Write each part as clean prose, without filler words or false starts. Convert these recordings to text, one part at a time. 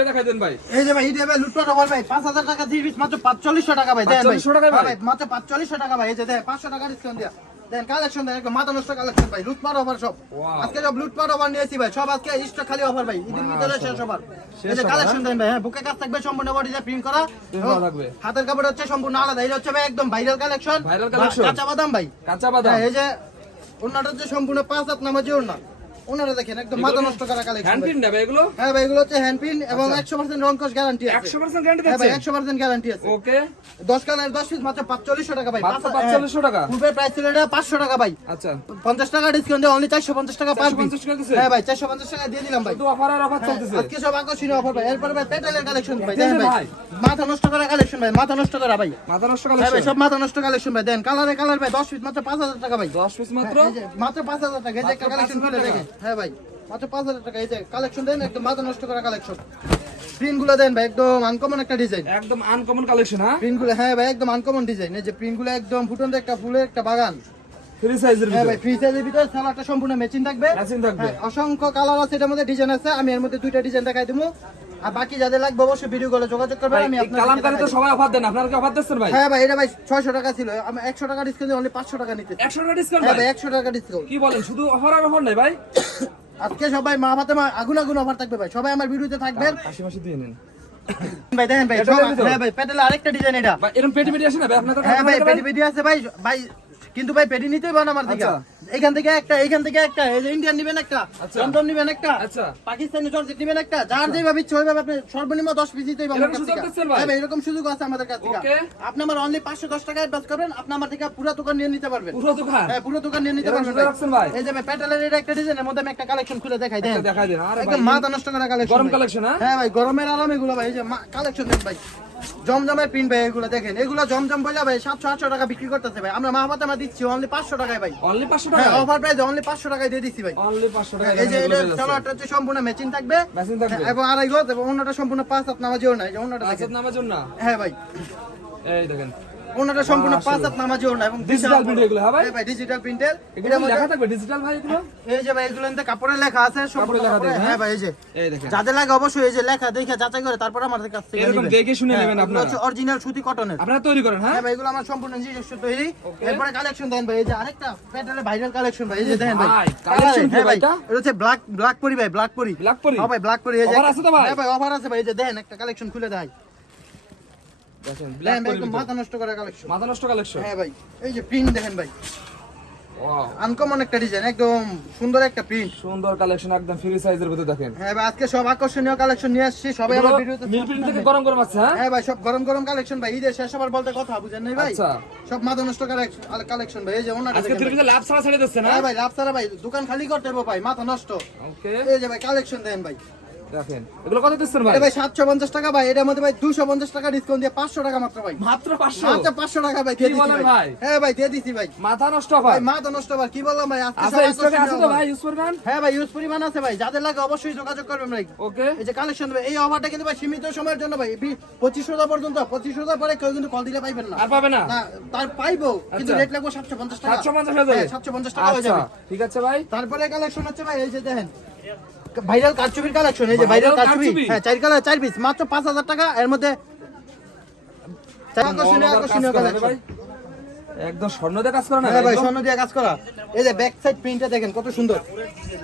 দেখাই দেন ভাই। এই যে ভাই এটা ভাই লুটপাট ওভার ভাই 5000 টাকা 30 পিস মাত্র 4500 টাকা ভাই দেন ভাই 4500 টাকা ভাই মাত্র 4500 টাকা ভাই এই যে দেন 500 টাকা ডিসকাউন্ট দিয়া দেন কালেকশন দেন একদম মাথা নষ্ট কালেকশন ভাই লুটপাট ওভার সব আজকে সব লুটপাট ওভার নিয়েছি ভাই সব আজকে স্টক খালি অফার ভাই ঈদের ভিতরে শেষ ওভার এই যে কালেকশন দেন ভাই হ্যাঁ বুকে কাজ থাকবে সম্পূর্ণ বডিতে প্রিন্ট করা থাকবে হাতের কাপড় হচ্ছে সম্পূর্ণ আলাদা এটা হচ্ছে ভাই একদম ভাইরাল কালেকশন কাঁচা বাদাম ভাই কাঁচা বাদাম এই যে ওন্নাটা হচ্ছে সম্পূর্ণ 5 হাত নামাজি ওন্না ওনারা দেখেন একদম মাথা নষ্ট করা কালেকশন হ্যান্ড প্রিন্ট হবে এগুলো হ্যাঁ ভাই এগুলো হচ্ছে হ্যান্ড প্রিন্ট এবং 100% রং কস গ্যারান্টি আছে 100% গ্যারান্টি হ্যাঁ আছে ভাই 100% গ্যারান্টি আছে ওকে 10 কালার 10 পিস মাত্র 4500 টাকা ভাই মাত্র 4500 টাকা পূর্বের প্রাইস ছিল এটা 500 টাকা ভাই আচ্ছা 50 টাকা ডিসকাউন্ট দিয়ে অনলি 450 টাকা পার পিস 450 টাকা দিছে হ্যাঁ ভাই 450 টাকা দিয়ে দিলাম ভাই শুধু অফার আর অফার চলতেছে আজকে সব আকর্ষণীয় অফার ভাই এরপর ভাই পেটেলের কালেকশন ভাই দেখেন ভাই মাথা নষ্ট করা কালেকশন ভাই মাথা নষ্ট করা ভাই মাথা নষ্ট হ্যাঁ ভাই কালেকশন সব মাথা নষ্ট কালেকশন ভাই দেন কালারে কালার ভাই 10 পিস মাত্র 5000 টাকা ভাই 10 পিস মাত্র এই যে মাত্র 5000 টাকা এই যে একটা কালেকশন করে দেখেন হ্যাঁ ভাই মাত্র 5000 টাকা এই যে কালেকশন দেন একদম মাথা নষ্ট করা কালেকশন প্রিন্ট গুলো দেন ভাই একদম আনকমন একটা ডিজাইন একদম আনকমন কালেকশন হ্যাঁ প্রিন্ট গুলো হ্যাঁ ভাই একদম আনকমন ডিজাইন এই যে প্রিন্ট গুলো একদম ফুটন্ত একটা ফুলের একটা বাগান ফ্রি সাইজের হ্যাঁ ভিতরে ভাই ফ্রি সাইজের ভিতরে সালোয়ারটা সম্পূর্ণ ম্যাচিং থাকবে ম্যাচিং থাকবে হ্যাঁ, অসংখ্য কালার আছে এটার মধ্যে ডিজাইন আছে আমি এর মধ্যে দুইটা ডিজাইন দেখাই দেবো আর বাকি যাদের লাগবে অবশ্যই ভিডিও কলে যোগাযোগ করবেন আমি আপনাদের কালামকারী তো সবাই অফার দেন আপনারা কি অফার দিচ্ছেন ভাই হ্যাঁ ভাই এটা ভাই 600 টাকা ছিল আমি 100 টাকা ডিসকাউন্ট দিয়ে অনলি 500 টাকা নিতে 100 টাকা ডিসকাউন্ট হ্যাঁ ভাই ভাই 100 টাকা ডিসকাউন্ট কি বলেন শুধু অফার আর অফার নাই ভাই আজকে সবাই মা ফাতেমা আগুন আগুন অফার থাকবে ভাই সবাই আমার ভিডিওতে থাকবেন হাসি মাসি দিয়ে নেন ভাই দেখেন ভাই হ্যাঁ ভাই পেটেলে আরেকটা ডিজাইন এটা ভাই এরকম পেটি পেটি আসে না ভাই আপনাদের হ্যাঁ ভাই পেটি আছে ভাই ভাই কিন্তু ভাই পেটি নিতেই পারেন আমার থেকে এখান থেকে একটা এই যে ইন্ডিয়ান নিবেন একটা লন্ডন নিবেন একটা আচ্ছা পাকিস্তানি জর্জেট নিবেন একটা যার যেভাবে ইচ্ছে ওইভাবে আপনি সর্বনিম্ন 10 পিস দিতেই পাবেন এরকম সুযোগ দিচ্ছেন ভাই? হ্যাঁ ভাই এরকম সুযোগ আছে আমাদের কাছ থেকে ওকে আপনি আমার অনলি 510 টাকা অ্যাডভান্স করবেন আপনি আমার থেকে পুরো দোকান নিয়ে নিতে পারবেন পুরো দোকান হ্যাঁ পুরো দোকান নিয়ে নিতে এরকম পারবেন সুযোগ রাখছেন ভাই? এই যে ভাই পেটেলের এটা একটা ডিজাইনের মধ্যে আমি একটা কালেকশন খুলে দেখাই দেন দেখাই দেন আরে ভাই একদম মাথা নষ্ট করা কালেকশন গরম কালেকশন হ্যাঁ হ্যাঁ ভাই গরমের আরাম এগুলো ভাই এই যে কালেকশন দেন ভাই জমজমের প্রিন্ট ভাই এগুলো দেখেন এগুলো জমজম বইলা ভাই 700-800 টাকা বিক্রি করতেছে ভাই আমরা মাহবাতে আমরা দিচ্ছি অনলি 500 টাকায় ভাই অনলি 500 হ্যাঁ টাকা অফার প্রাইসে অনলি 500 টাকায় দিয়ে দিচ্ছি ভাই অনলি 500 টাকা এই যে এটা সালোয়ারটা হচ্ছে সম্পূর্ণ ম্যাচিং থাকবে ম্যাচিং থাকবে এবং আড়াই গজ এবং অন্যটা সম্পূর্ণ 5 হাত নামাজিও না এই যে অন্যটা আচ্ছা দেখেন নামার জন্য হ্যাঁ ভাই এই দেখেন অন্যটা সম্পূর্ণ 5 হাত নামাজিও না এবং ডিজিটাল প্রিন্ট এগুলো হ্যাঁ ভাই ভাই ডিজিটাল প্রিন্টের এগুলো লেখা থাকবে ডিজিটাল ভাই এগুলো এই যে ভাই এগুলোতে কাপড়ে লেখা আছে কাপড়ে লেখা থাকবে হ্যাঁ ভাই এই যে এই দেখেন যাদের লাগে অবশ্যই এই যে লেখা দেখে যাচাই করে তারপর আমাদের কাছ থেকে এরকম নেবেন দেখে শুনে নেবেন আপনারা আপনারা হচ্ছে অরিজিনাল সুতি কটনের আপনারা তৈরি করেন হ্যাঁ হ্যাঁ ভাই এগুলো আমার সম্পূর্ণ নিজস্ব তৈরি এরপরে কালেকশন দেন ভাই এই যে আরেকটা প্যাটেলে ভাইরাল কালেকশন ভাই এই যে দেখেন ভাই কালেকশন কি হ্যাঁ ভাই ভাইটা এটা হচ্ছে ব্ল্যাক পরি ভাই ব্ল্যাক পরি ব্ল্যাক পরি হ্যাঁ ভাই ব্ল্যাক পরি এই যে অফার আছে তো ভাই হ্যাঁ ভাই অফার আছে ভাই এই যে দেখেন একটা কালেকশন খুলে দেয় দেখেন ব্ল্যাক ব্ল্যাক একদম মাথা নষ্ট করা কালেকশন মাথা নষ্ট কালেকশন হ্যাঁ ভাই এই যে প্রিন্ট দেখেন ভাই ওয়াও আনকমন একটা ডিজাইন একদম সুন্দর একটা প্রিন্ট সুন্দর কালেকশন একদম ফ্রি সাইজের ভিতরে দেখেন হ্যাঁ ভাই আজকে সব আকর্ষণীয় কালেকশন নিয়ে আসছি সবাই আমার ভিডিওতে মিল প্রিন্ট থেকে গরম গরম আছে হ্যাঁ হ্যাঁ ভাই সব গরম গরম কালেকশন ভাই ঈদের শেষ হবার বলতে কথা বুঝেন নাই ভাই আচ্ছা সব মাথা নষ্ট কালেকশন ভাই এই যে ওনাটা আজকে দেখেন ভাই। তিরবিতে লাভ ছাড়া ছেড়ে দিচ্ছে না হ্যাঁ ভাই লাভ ছাড়া ভাই দোকান খালি করতে হবে ভাই মাথা নষ্ট ওকে এই যে ভাই কালেকশন দেন ভাই দেখেন এগুলো কত দিচ্ছেন ভাই এটা ভাই 750 টাকা ভাই এটার মধ্যে ভাই 250 টাকা ডিসকাউন্ট দিয়ে 500 টাকা মাত্র ভাই মাত্র 500 মাত্র 500 টাকা ভাই দিয়ে কি দিছি বলেন ভাই ভাই? হ্যাঁ ভাই দিয়ে দিছি ভাই মাথা নষ্ট ভাই ভাই মাথা নষ্ট ভাই কি বললাম ভাই আজকে আচ্ছা সব স্টকে আছে তো আকর্ষণীয় ভাই ইউজ করবেন হ্যাঁ ভাই ইউজ পরিমাণ আছে ভাই যাদের লাগে অবশ্যই যোগাযোগ করবেন ভাই ওকে এই যে কালেকশন দেবে এই অফারটা কিন্তু ভাই সীমিত সময়ের জন্য ভাই 2500 পর্যন্ত 2500 পরে কেউ কিন্তু কল দিলে পাইবেন না আর পাবে না না তার পাইবো কিন্তু আচ্ছা। রেট লাগবে 750 টাকা 750 হয়ে যাবে 750 টাকা হয়ে আচ্ছা যাবে ঠিক আছে ভাই তারপরে কালেকশন হচ্ছে ভাই এই যে দেখেন ভাইরাল কারচুপির কালেকশন এই যে ভাইরাল Viral কারচুপি কারচুপি? হ্যাঁ 4 কালার 4 পিস মাত্র 5000 টাকা এর মধ্যে আকর্ষণীয় কালেকশন একদম স্বর্ণ দিয়ে কাজ করে না হ্যাঁ ভাই স্বর্ণ দিয়ে কাজ করা এই যে ব্যাক সাইড প্রিন্টটা দেখেন কত সুন্দর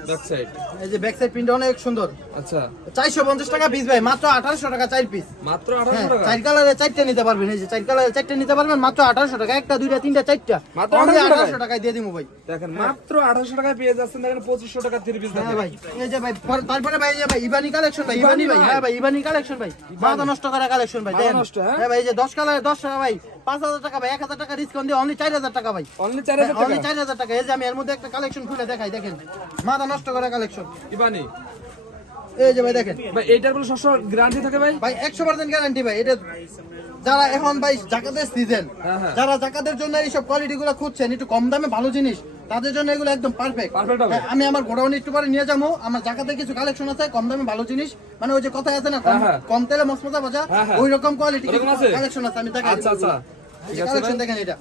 ব্যাক সাইড এই যে ব্যাক সাইড প্রিন্টটা অনেক সুন্দর আচ্ছা 450 টাকা পিস ভাই মাত্র 1800 টাকা 4 পিস মাত্র হ্যাঁ 1800 টাকা 4 কালারে 4টা নিতে পারবেন এই যে 4 কালারে 4টা নিতে পারবেন মাত্র 1800 টাকা একটা দুইটা তিনটা চারটা মাত্র only 1800 1800 টাকায় দিয়ে দিমু ভাই দেখেন মাত্র 1800 টাকায় পেয়ে যাচ্ছেন দেখেন 2500 টাকা 3 পিস হ্যাঁ দেখেন ভাই এই যে ভাই তারপরে ভাই এই যে ভাই ইবানি কালেকশন ভাই ইবানি ভাই হ্যাঁ ভাই ইবানি কালেকশন ভাই মাথা নষ্ট করা কালেকশন ভাই মাথা দেখেন নষ্ট, হ্যাঁ? হ্যাঁ ভাই এই যে 10 কালারে 10 টাকা ভাই 5000 টাকা ভাই 1000 টাকা ডিসকাউন্ট দিয়ে অনলি 4000 টাকা ভাই অনলি 4000 অনলি টাকা 4000 টাকা এই যে আমি এর মধ্যে একটা কালেকশন খুলে দেখাই দেখেন মাথা নষ্ট করা কালেকশন ইবানি এই যে ভাই দেখেন ভাই এইটার কোনো সবসময় গ্যারান্টি থাকে ভাই ভাই 100% গ্যারান্টি ভাই এটা যারা এখন ভাই জাকাতের সিজন হ্যাঁ, হ্যাঁ। যারা জাকাতের জন্য এইসব কোয়ালিটি গুলো খুঁজছেন একটু কম দামে ভালো জিনিস তাদের জন্য এগুলো একদম পারফেক্ট পারফেক্ট হবে আমি আমার গোডাউনে একটু পরে নিয়ে যাবো আমার জাকাতের কিছু কালেকশন আছে কম দামে ভালো জিনিস মানে ওই যে কথা আছে না হ্যাঁ, হ্যাঁ। কম তেলে মশমশা ভাজা হ্যাঁ, হ্যাঁ। ওই রকম কোয়ালিটি ওরকম আছে? কালেকশন আছে আমি দেখাই আচ্ছা আচ্ছা ঠিক আছে কালেকশন ভাই দেখেন এটা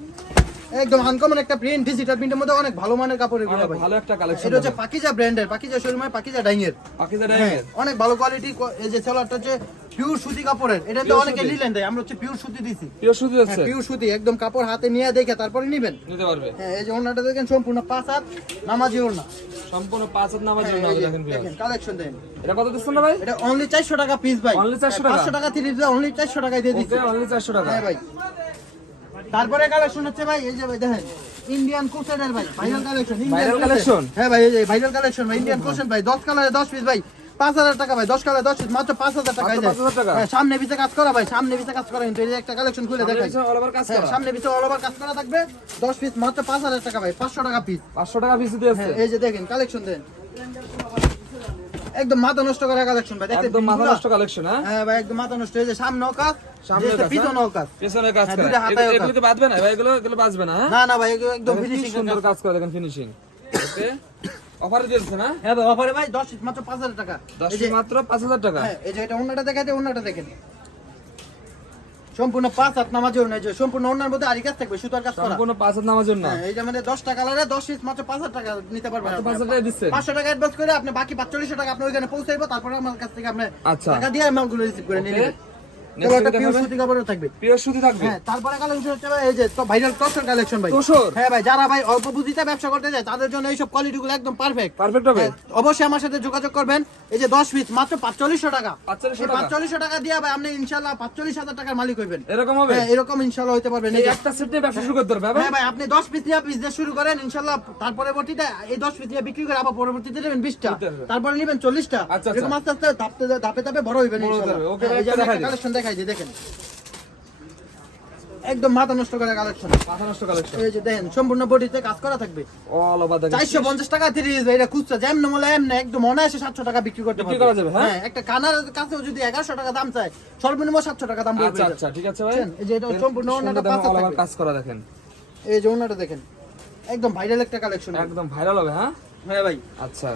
একদম আনকমন একটা প্রিন্ট, ডিজিটাল প্রিন্টের মধ্যে অনেক ভালো মানের কাপড় এগুলো অনেক ভাই। ভালো একটা কালেকশন। এটা হচ্ছে পাকিজা ব্র্যান্ডের, পাকিজা শোরুমের পাকিজা ডাইংয়ের। পাকিজা ডাইংয়ের অনেক ভালো কোয়ালিটি। এই যে সেলারটা হচ্ছে পিওর সুতি কাপড়ের, এটা তো অনেকে নিলেন দেয়, আমরা হচ্ছে পিওর সুতি দিছি। পিওর সুতি আছে, পিওর সুতি একদম, কাপড় হাতে নিয়ে দেখে তারপরে নিবেন, নিতে পারবে। হ্যাঁ এই যে ওড়নাটা দেখেন সম্পূর্ণ 5 হাত নামাজি ওড়না, সম্পূর্ণ 5 হাত নামাজ জন্য দেখেন ভিউয়ার্স। দেখেন কালেকশন দেন। এটা কত দিচ্ছেন না ভাই? এটা অনলি 400 টাকা পিস ভাই। Only 400 টাকা? 500 টাকা 30 পিস অনলি 400 টাকায় দিয়ে দিচ্ছি। ওকে, অনলি 400 টাকা। হ্যাঁ ভাই। তারপরে কালেকশন হচ্ছে ভাই এই যে ভাই দেখেন ইন্ডিয়ান কোসেটের ভাই ভাইরাল কালেকশন। Viral collection? হ্যাঁ ভাই এই যে ভাইরাল কালেকশন ভাই, ইন্ডিয়ান কোসেট ভাই 10 কালারে 10 পিস ভাই 5000 টাকা ভাই, 10 কালারে 10 পিস মাত্র 5000 টাকা। মাত্র 5000 টাকা? হ্যাঁ সামনে পিছে কাজ করা ভাই, সামনে পিছে কাজ করা, কিন্তু এই যে একটা কালেকশন খুলে দেখাই। অল ওভার কাজ হ্যাঁ করা। সামনে পিছে অল ওভার কাজ করা থাকবে, 10 পিস মাত্র 5000 টাকা ভাই, 500 টাকা পিস। 500 টাকা পিস দিয়ে আছে। হ্যাঁ এই যে দেখেন কালেকশন দেন, একদম মাথা নষ্ট করা কালেকশন ভাই, দেখেন একদম মাথা নষ্ট কালেকশন। হ্যাঁ, হ্যাঁ ভাই একদম মাথা নষ্ট। এই যে সামনেও কাজ, সামনেও কাজ, পিছনেও কাজ। পেছনে কাজ হ্যাঁ, করা। দুইটা হাতায়ও কাজ। এগুলো কি বাজবে না ভাই? এগুলো বাজবে না? হ্যাঁ, না না ভাই এগুলো একদম দেখেন কি ফিনিশিং সুন্দর কাজ করে, দেখেন ফিনিশিং। ওকে, অফারে দিয়েছে না? হ্যাঁ ভাই অফারে ভাই 10 পিস মাত্র 5000 টাকা। 10 এই যে মাত্র 5000 টাকা। হ্যাঁ এই যে এটা ওন্নাটা দেখাইতে, ওন্নাটা দেখেন সম্পূর্ণ 5 হাত নামাজি ওন্না, এই যে সম্পূর্ণ ওন্নার মধ্যে আরি কাজ থাকবে, সুতার কাজ করা। সম্পূর্ণ 5 হাত নামার জন্য। হ্যাঁ এই যে মানে 10টা কালারে 10 পিস মাত্র 5000 টাকা নিতে পারবেন। 5000 টাকা দিচ্ছেন। 500 টাকা অ্যাডভান্স করে আপনি বাকি 4500 টাকা আপনি ওইখানে পৌঁছাইবো, তারপরে আমার কাছ থেকে আপনি আচ্ছা। টাকা দিয়ে মালগুলো রিসিভ করে নিয়ে Okay. নেবেন। Next এটা কি পিওর দেখাবেন? সুতি কাপড়ের থাকবে। পিওর সুতি থাকবে। হ্যাঁ তারপরে কালেকশন হচ্ছে ভাই এই যে তো ভাইরাল টসর কালেকশন ভাই। তোষর? হ্যাঁ ভাই যারা ভাই অল্প পুঁজিতে ব্যবসা করতে চায় তাদের জন্য এইসব কোয়ালিটিগুলো একদম পারফেক্ট। পারফেক্ট হবে। অবশ্যই আমার সাথে যোগাযোগ করবেন। এই যে 10 পিস মাত্র 4500 টাকা। 4500 এই টাকা? 4500 টাকা দিয়ে ভাই আপনি ইনশাআল্লাহ 45000 টাকার মালিক হইবেন। এরকম হবে? হ্যাঁ এরকম ইনশাআল্লাহ হইতে পারবেন। এই একটা সেট দিয়ে ব্যবসা শুরু করতে পারবে আবার? হ্যাঁ ভাই আপনি 10 পিস দিয়ে বিজনেস শুরু করেন ইনশাআল্লাহ, তার পরবর্তীতে এই 10 পিস দিয়ে বিক্রি করে আবার পরবর্তীতে নেবেন 20টা, তারপরে নেবেন 40টা। আচ্ছা, আচ্ছা। এরকম আস্তে আস্তে ধাপে ধাপে বড় হইবেন বড় হতে ইনশাআল্লাহ। হবে। ওকে, হ্যাঁ, এই যে একটা আমি দেখাই একটা দিই। কালেকশন দেখাই দিই দেখেন, একদম মাথা নষ্ট করা কালেকশন। মাথা নষ্ট কালেকশন। এই যে দেখেন সম্পূর্ণ বডিতে কাজ করা থাকবে। অল ওভার দেখেন। 450 টাকা 30 ভাই, এটা খুচরা যেমন মূল্য এমনি একদম অনায়াসে 700 টাকা বিক্রি করতে বিক্রি পারবে। করা যাবে, হ্যাঁ? হ্যাঁ একটা কানার কাছেও যদি 1100 টাকা দাম চায় সর্বনিম্ন 700 টাকা দাম পড়বে। আচ্ছা আচ্ছা, ঠিক আছে ভাই। এই যে এটা সম্পূর্ণ ওন্নাটা সুন্দর দেখেন, 5 all over থাকবে। কাজ করা দেখেন। এই যে ওন্নাটা দেখেন একদম ভাইরাল একটা কালেকশন। একদম ভাইরাল হবে। হ্যাঁ হ্যাঁ ভাই। আচ্ছা,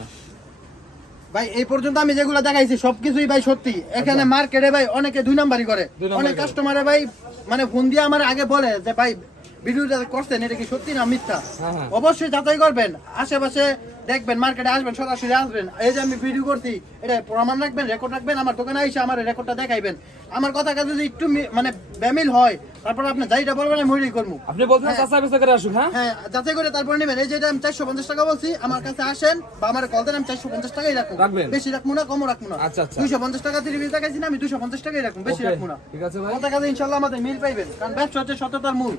ভাই এই পর্যন্ত আমি যেগুলো দেখাইছি সবকিছুই ভাই সত্যি। এখানে মার্কেটে ভাই অনেকে 2 নাম্বারই করে। দুই নাম্বারই অনেক করে। কাস্টমারে ভাই মানে ফোন দিয়ে আমার আগে বলে যে ভাই ভিডিওটা করছেন এটা কি সত্যি না মিথ্যা। হ্যাঁ, হ্যাঁ। অবশ্যই যাচাই করবেন, আশেপাশে দেখবেন, মার্কেটে আসবেন, সরাসরি আসবেন। এই যে আমি ভিডিও করছি এটা প্রমাণ রাখবেন, রেকর্ড রাখবেন, আমার দোকানে এসে আমার রেকর্ডটা দেখাইবেন। আমার কথা কাছে যদি একটু মানে বেমিল হয় তারপর আপনি যাইটা বলবেন আমি ওইটাই করবো। আপনি বলছেন চাচা বেচা করে আসুক। হ্যাঁ, হ্যাঁ যাচাই করে তারপরে নেবেন। এই যে এটা আমি 450 টাকা বলছি, আমার কাছে আসেন বা আমার কল দেন, আমি 450 টাকাই রাখবো। রাখবেন? বেশি রাখবো না, কমও রাখবো না। আচ্ছা, আচ্ছা। 250 টাকা 30 টাকা ছিল, আমি 250 টাকাই রাখবো, বেশি Okay, রাখবো না। ঠিক আছে ভাই। কথা কাছে ইনশাআল্লাহ আমাদের মিল পাইবেন, কারণ ব্যবসা হচ্ছে সততার মূল।